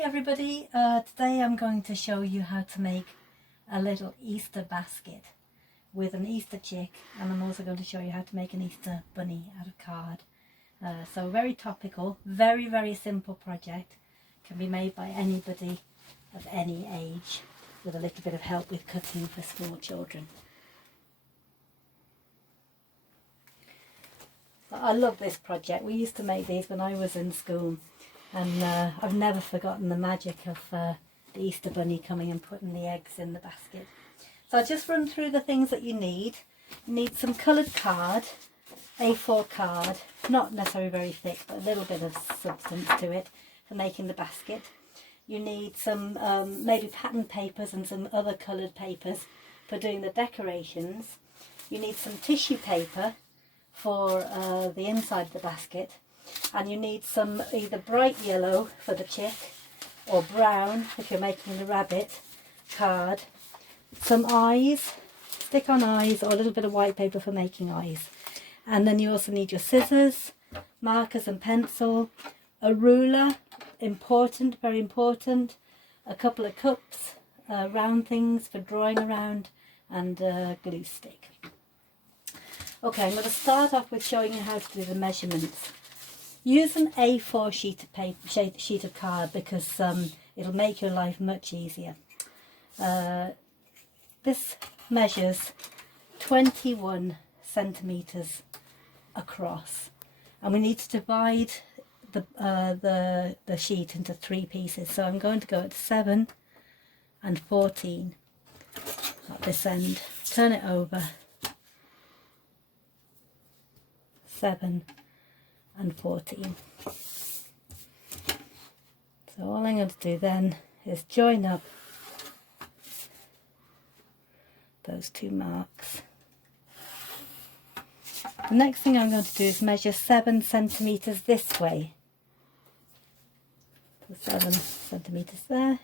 Hi everybody, today I'm going to show you how to make a little Easter basket with an Easter chick, and I'm also going to show you how to make an Easter bunny out of card. So very topical, very simple project, can be made by anybody of any age with a little bit of help with cutting for small children. I love this project. We used to make these when I was in school. And I've never forgotten the magic of the Easter bunny coming and putting the eggs in the basket. So I'll just run through the things that you need. You need some coloured card, A4 card, not necessarily very thick, but a little bit of substance to it for making the basket. You need some maybe pattern papers and some other coloured papers for doing the decorations. You need some tissue paper for the inside of the basket. And you need some either bright yellow for the chick or brown if you're making the rabbit card, some eyes, stick-on eyes, or a little bit of white paper for making eyes. And then you also need your scissors, markers and pencil, a ruler, important, very important, a couple of cups, round things for drawing around, and a glue stick. Okay, I'm going to start off with showing you how to do the measurements. Use an A4 sheet of card because it'll make your life much easier. This measures 21 centimetres across, and we need to divide the sheet into 3 pieces. So I'm going to go at 7 and 14 at this end. Turn it over. 7 and 14. So all I'm going to do then is join up those 2 marks. The next thing I'm going to do is measure 7 centimetres this way. So 7 centimetres there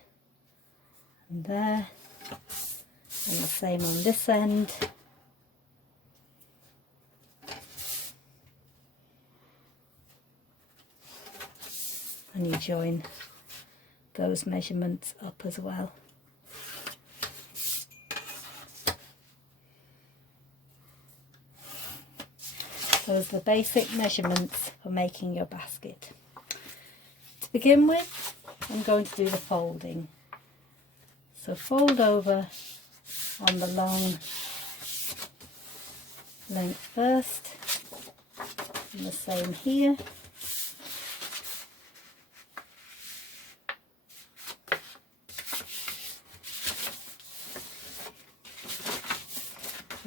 and there, and the same on this end. And you join those measurements up as well. Those are the basic measurements for making your basket. To begin with, I'm going to do the folding. So fold over on the long length first, and the same here.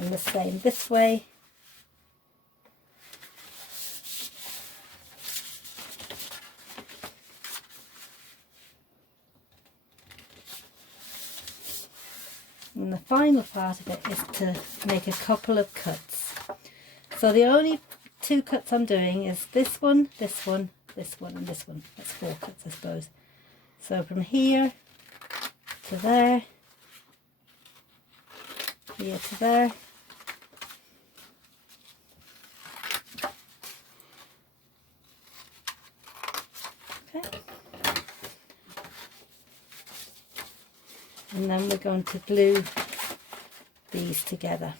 And the same this way. And the final part of it is to make a couple of cuts. So the only 2 cuts I'm doing is this one, this one, this one, and this one. That's 4 cuts, I suppose. So from here to there, here to there. And then we're going to glue these together.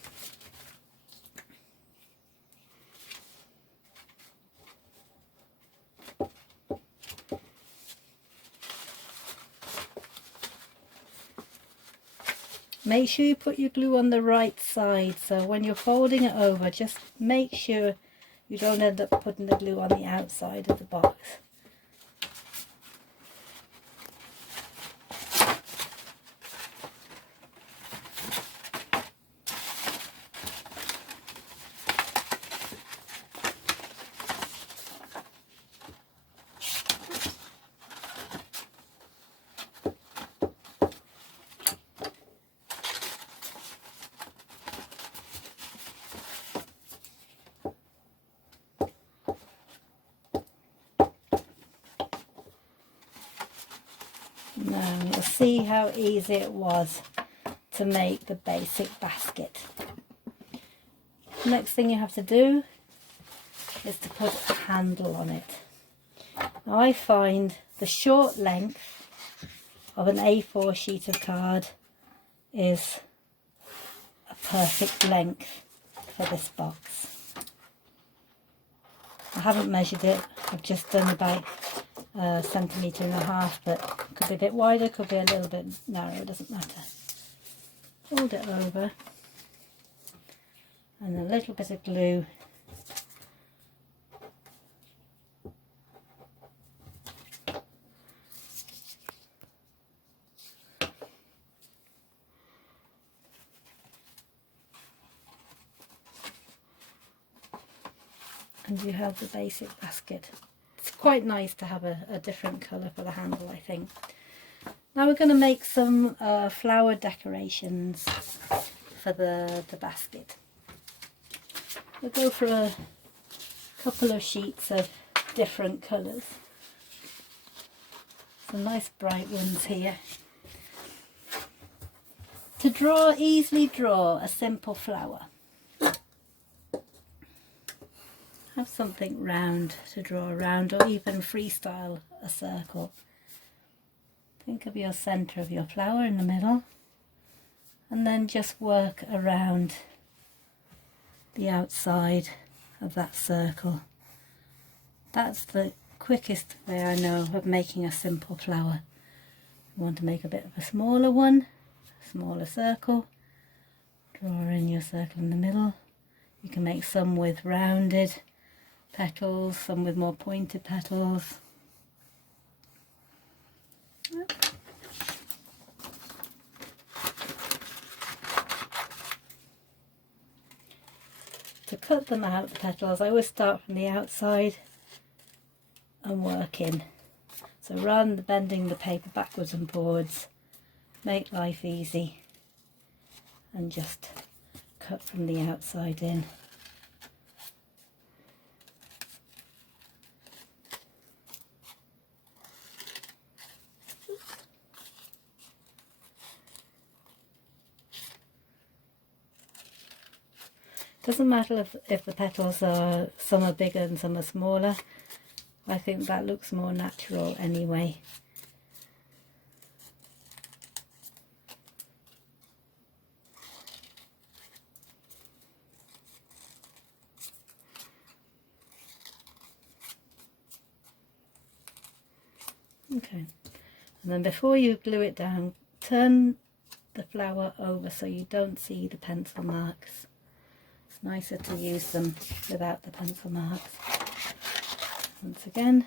Make sure you put your glue on the right side, so when you're folding it over, just make sure you don't end up putting the glue on the outside of the box. Now you'll see how easy it was to make the basic basket. Next thing you have to do is to put a handle on it. Now I find the short length of an A4 sheet of card is a perfect length for this box. I haven't measured it, I've just done about a centimetre and a half, but could be a bit wider, could be a little bit narrow, it doesn't matter. Fold it over and a little bit of glue and you have the basic basket. It's quite nice to have a different colour for the handle, I think. Now we're going to make some flower decorations for the basket. We'll go for a couple of sheets of different colours. Some nice bright ones here. To easily draw a simple flower, have something round to draw around, or even freestyle a circle. Think of your centre of your flower in the middle, and then just work around the outside of that circle. That's the quickest way I know of making a simple flower. You want to make a bit of a smaller one, a smaller circle, draw in your circle in the middle. You can make some with rounded petals, some with more pointed petals. To cut them out, the petals, I always start from the outside and work in. So rather than bending the paper backwards and forwards, make life easy and just cut from the outside in. Doesn't matter if the petals are, some are bigger and some are smaller. I think that looks more natural anyway. Okay, and then before you glue it down, turn the flower over so you don't see the pencil marks. It's nicer to use them without the pencil marks. Once again,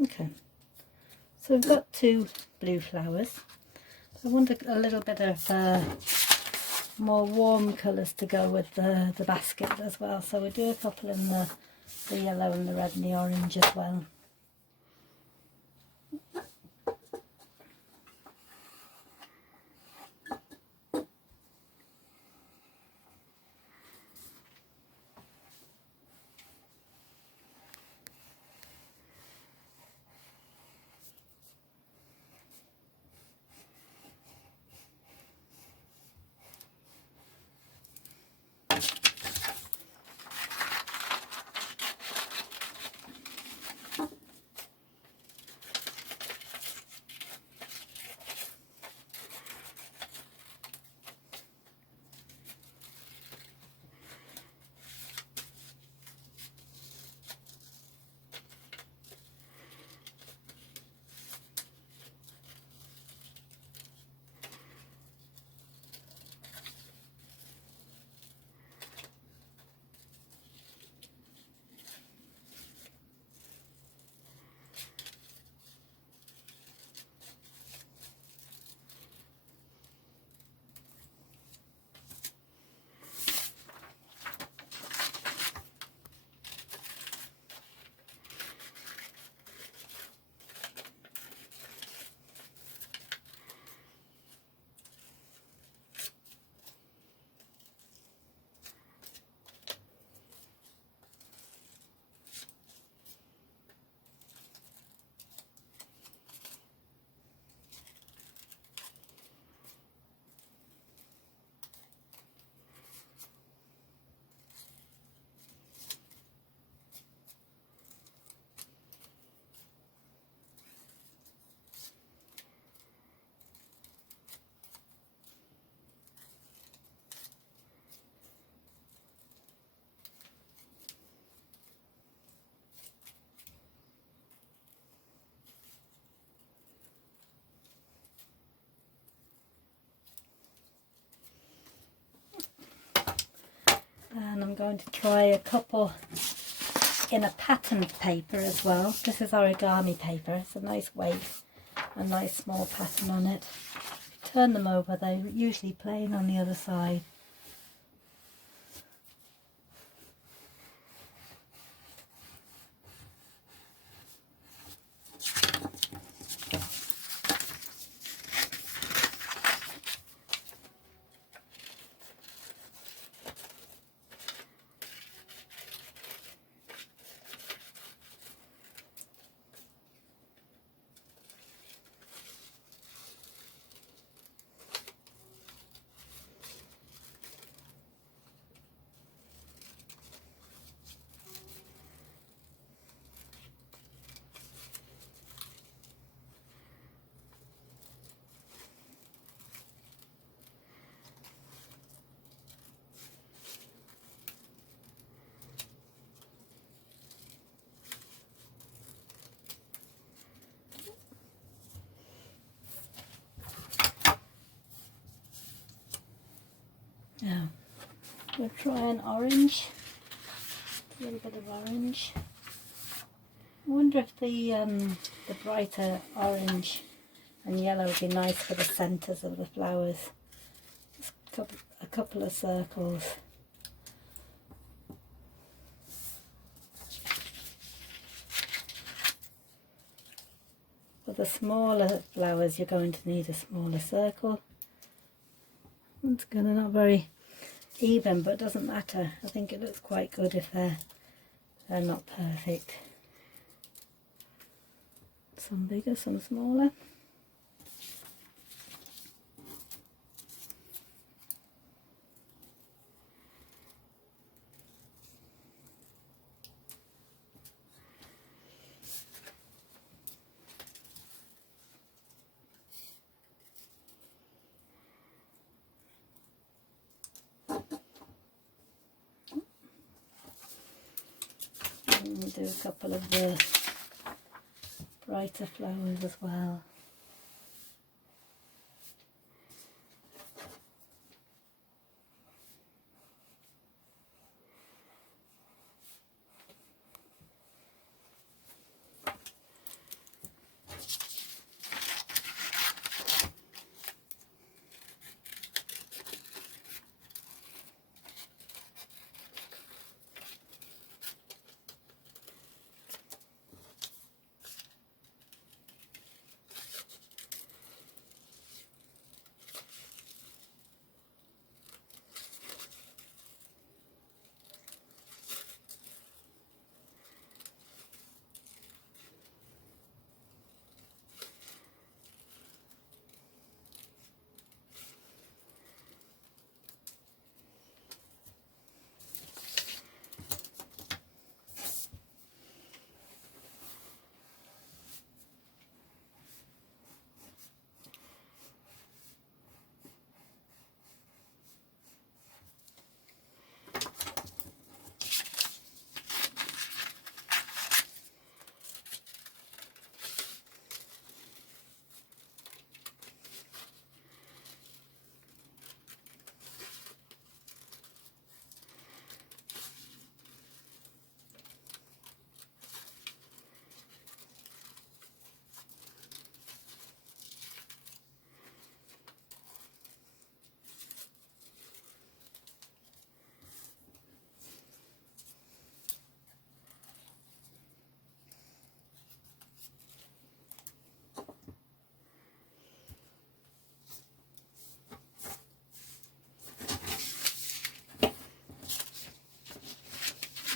okay, so we've got 2 blue flowers. I want a little bit of more warm colours to go with the basket as well, so we'll do a couple in the yellow and the red and the orange as well. going to try a couple in a patterned paper as well. This is origami paper. It's a nice weight, a nice small pattern on it. Turn them over, they're usually plain on the other side. Now, we'll try an orange, a little bit of orange. I wonder if the brighter orange and yellow would be nice for the centres of the flowers. Just a couple of circles. For the smaller flowers, you're going to need a smaller circle. It's kind of not very even, but it doesn't matter. I think it looks quite good if they're not perfect. Some bigger, some smaller. And we'll do a couple of the brighter flowers as well.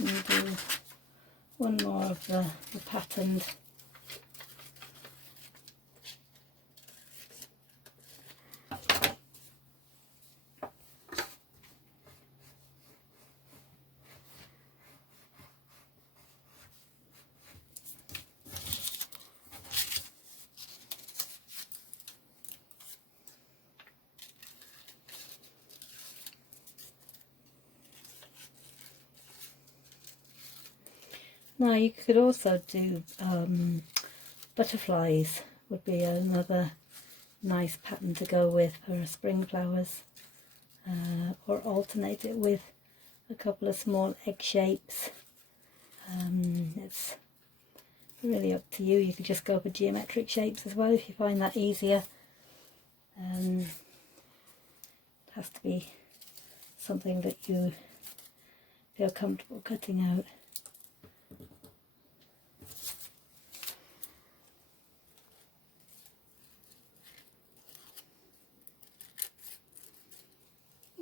And do one more of the patterned. Now you could also do butterflies, would be another nice pattern to go with for spring flowers, or alternate it with a couple of small egg shapes. It's really up to you. You could just go for geometric shapes as well if you find that easier. It has to be something that you feel comfortable cutting out.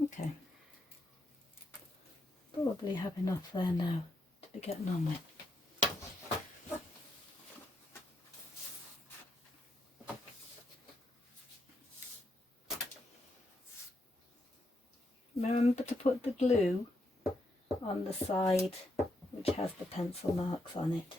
Okay, probably have enough there now to be getting on with. Remember to put the glue on the side which has the pencil marks on it.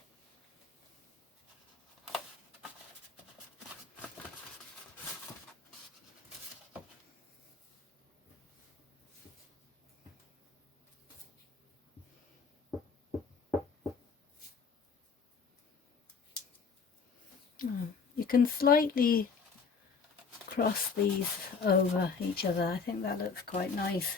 You can slightly cross these over each other. I think that looks quite nice.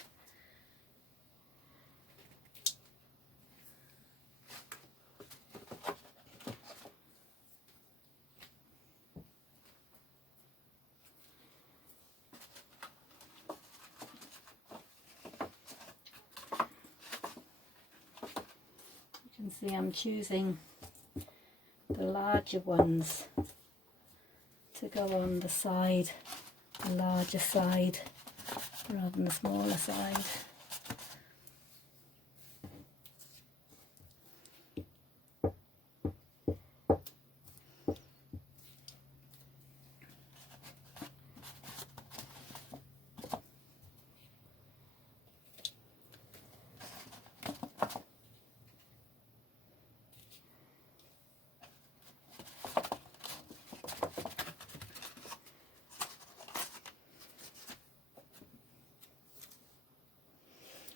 You can see I'm choosing the larger ones to go on the side, the larger side rather than the smaller side.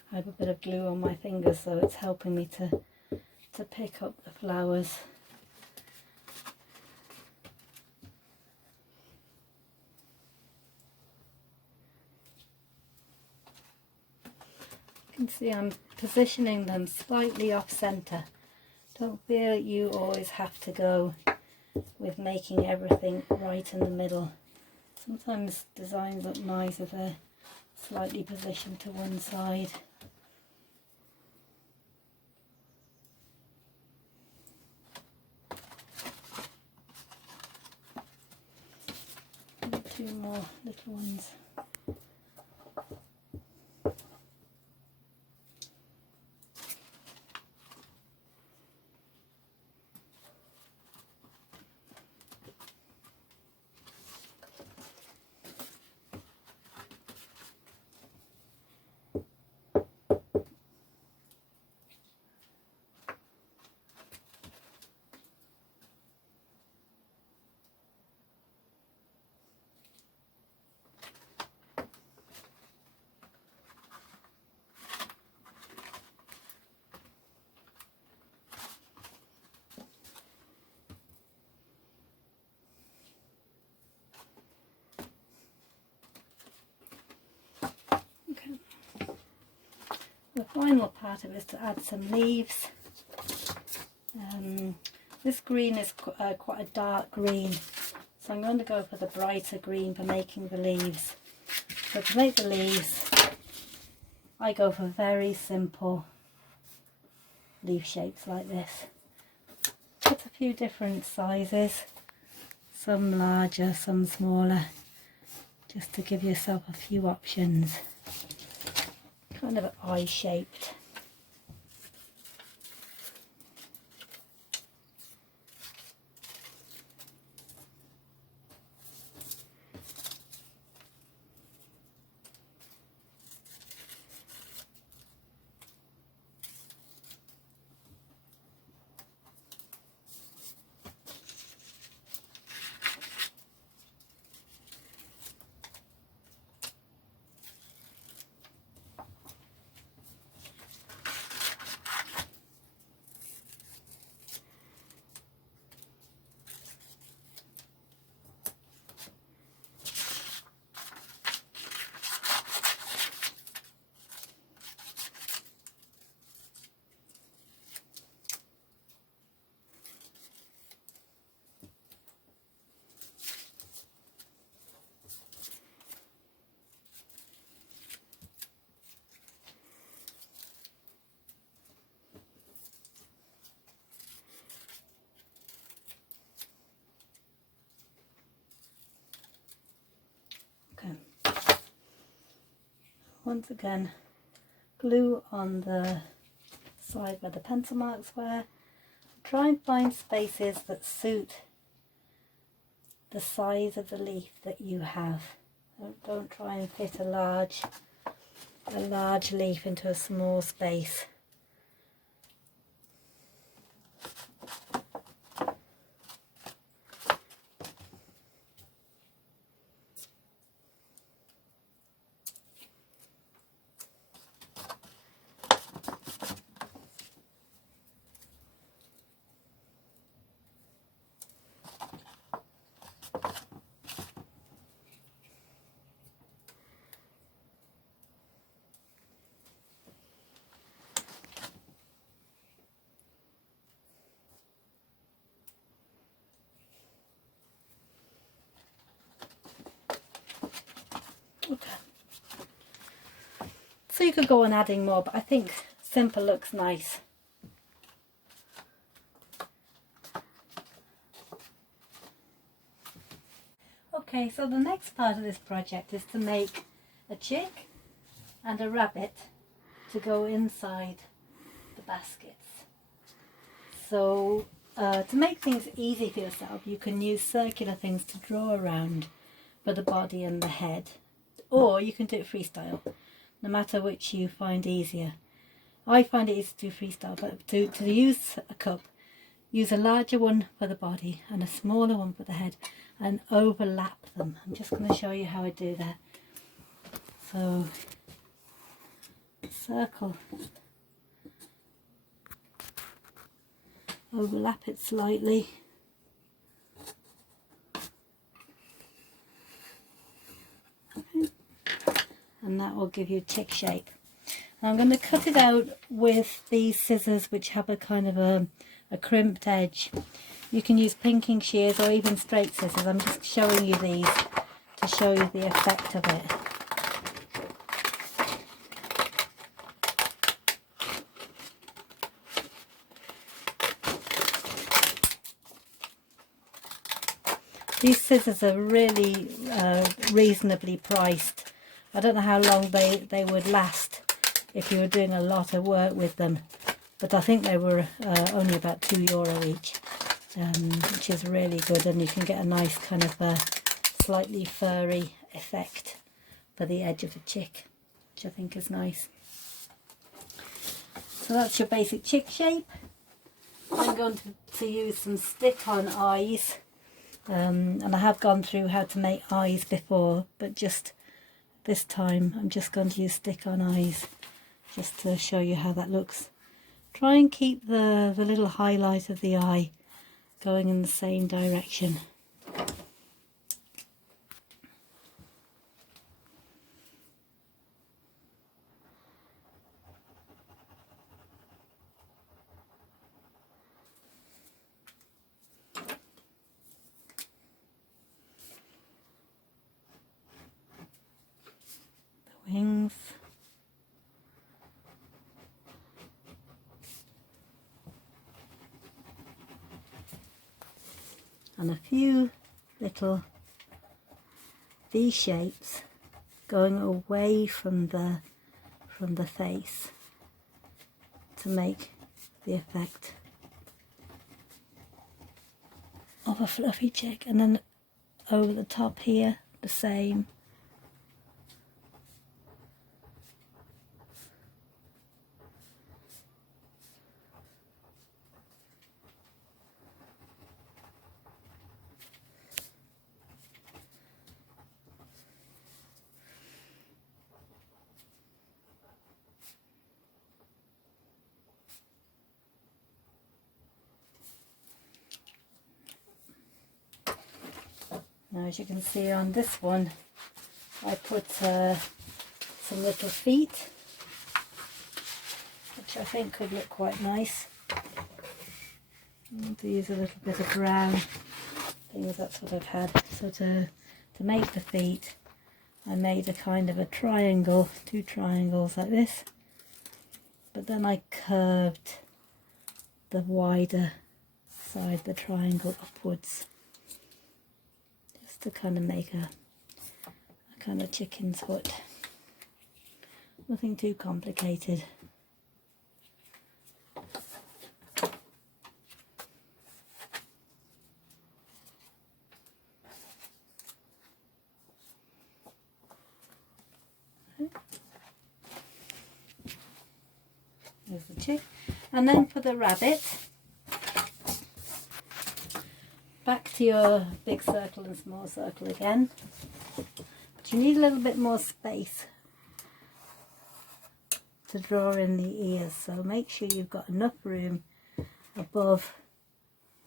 I have a bit of glue on my fingers, so it's helping me to pick up the flowers. You can see I'm positioning them slightly off centre. Don't feel you always have to go with making everything right in the middle. Sometimes designs look nice if they're slightly positioned to one side. Two more little ones. The final part of it is to add some leaves. This green is quite a dark green, so I'm going to go for the brighter green for making the leaves. So to make the leaves, I go for very simple leaf shapes like this. Put a few different sizes, some larger, some smaller, just to give yourself a few options. Kind of eye-shaped. once again, glue on the side where the pencil marks were. Try and find spaces that suit the size of the leaf that you have. Don't try and fit a large leaf into a small space. Okay. So you could go on adding more, but I think simple looks nice. Okay, so the next part of this project is to make a chick and a rabbit to go inside the baskets. So to make things easy for yourself, you can use circular things to draw around for the body and the head, or you can do it freestyle, no matter which you find easier. I find it easy to do freestyle, but to use a cup, use a larger one for the body and a smaller one for the head and overlap them. I'm just going to show you how I do that. So circle, overlap it slightly, and that will give you chick shape. Now I'm going to cut it out with these scissors which have a kind of a crimped edge. You can use pinking shears or even straight scissors. I'm just showing you these to show you the effect of it. These scissors are really reasonably priced. I don't know how long they would last if you were doing a lot of work with them, but I think they were only about €2 each, which is really good, and you can get a nice kind of slightly furry effect for the edge of the chick, which I think is nice. So that's your basic chick shape. I'm going to use some stick-on eyes. And I have gone through how to make eyes before, but just this time I'm just going to use stick-on eyes just to show you how that looks. Try and keep the little highlight of the eye going in the same direction. Wings, and a few little V shapes going away from the face to make the effect of a fluffy chick, and then over the top here the same. Now, as you can see on this one, I put some little feet, which I think could look quite nice. I'm going to use a little bit of brown things, that's what I've had. So to make the feet, I made a kind of a triangle, 2 triangles like this, but then I curved the wider side of the triangle upwards, to kind of make a kind of chicken's foot. Nothing too complicated. There's the chick. And then for the rabbit, back to your big circle and small circle again. But you need a little bit more space to draw in the ears, so make sure you've got enough room above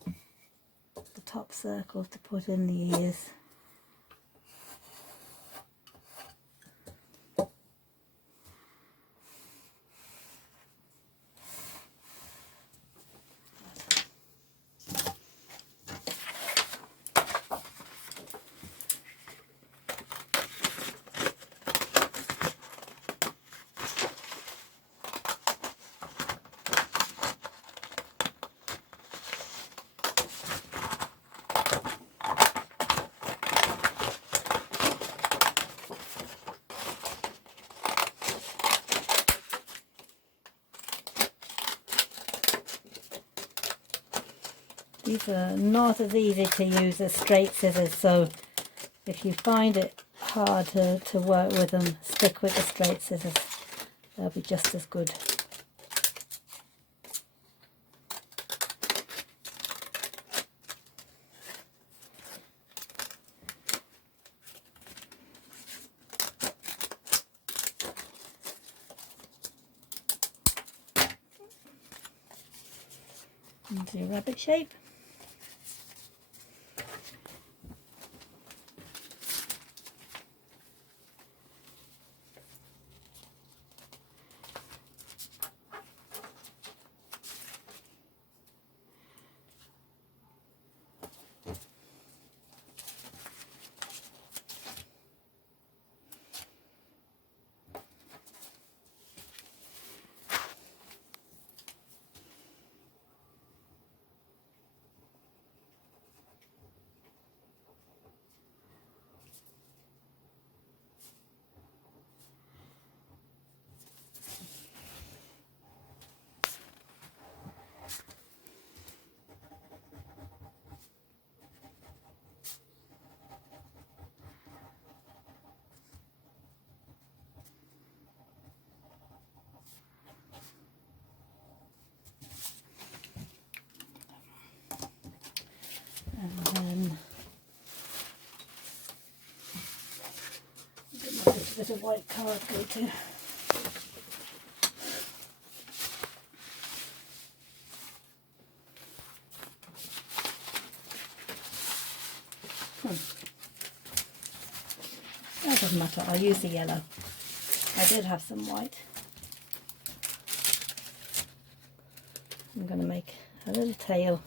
the top circle to put in the ears. These are not as easy to use as straight scissors, so if you find it hard to work with them, stick with the straight scissors. They'll be just as good. Into your rabbit shape. And then a little bit of white card go to. That doesn't matter, I'll use the yellow. I did have some white. I'm going to make a little tail.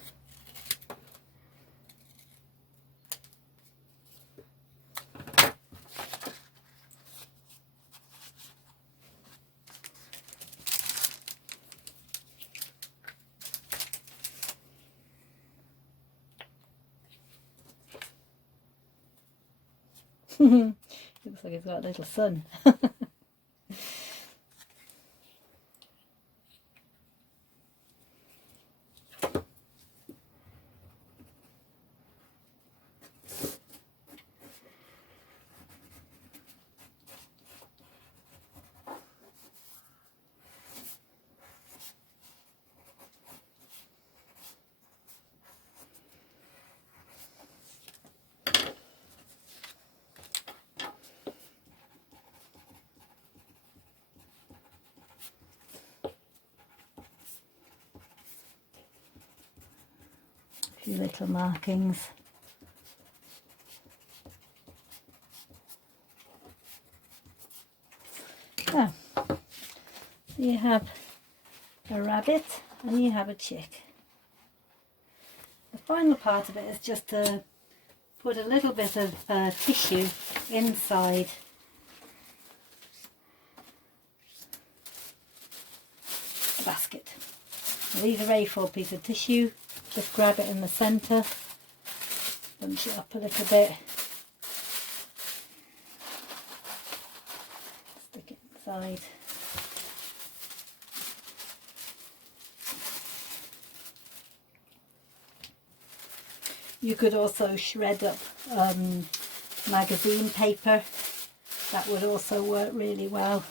Looks like it's got a little sun. A few little markings. Oh, so you have a rabbit and you have a chick. The final part of it is just to put a little bit of tissue inside the basket. Now, these are A4 pieces of tissue. Just grab it in the centre, bunch it up a little bit, stick it inside. You could also shred up magazine paper. That would also work really well.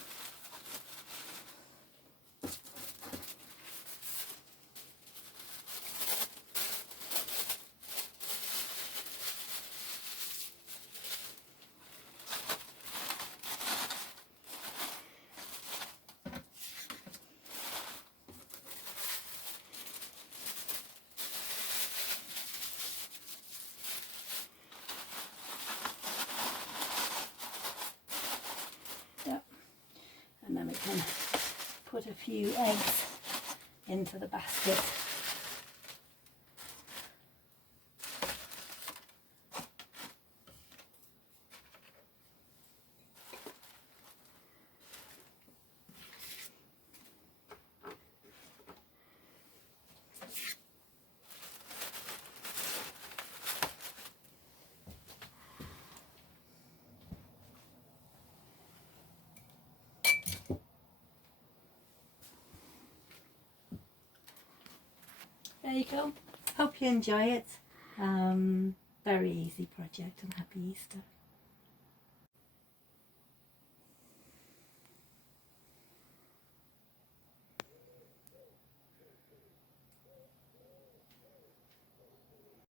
And then we can put a few eggs into the basket. There you go. Hope you enjoy it. Very easy project, and happy Easter.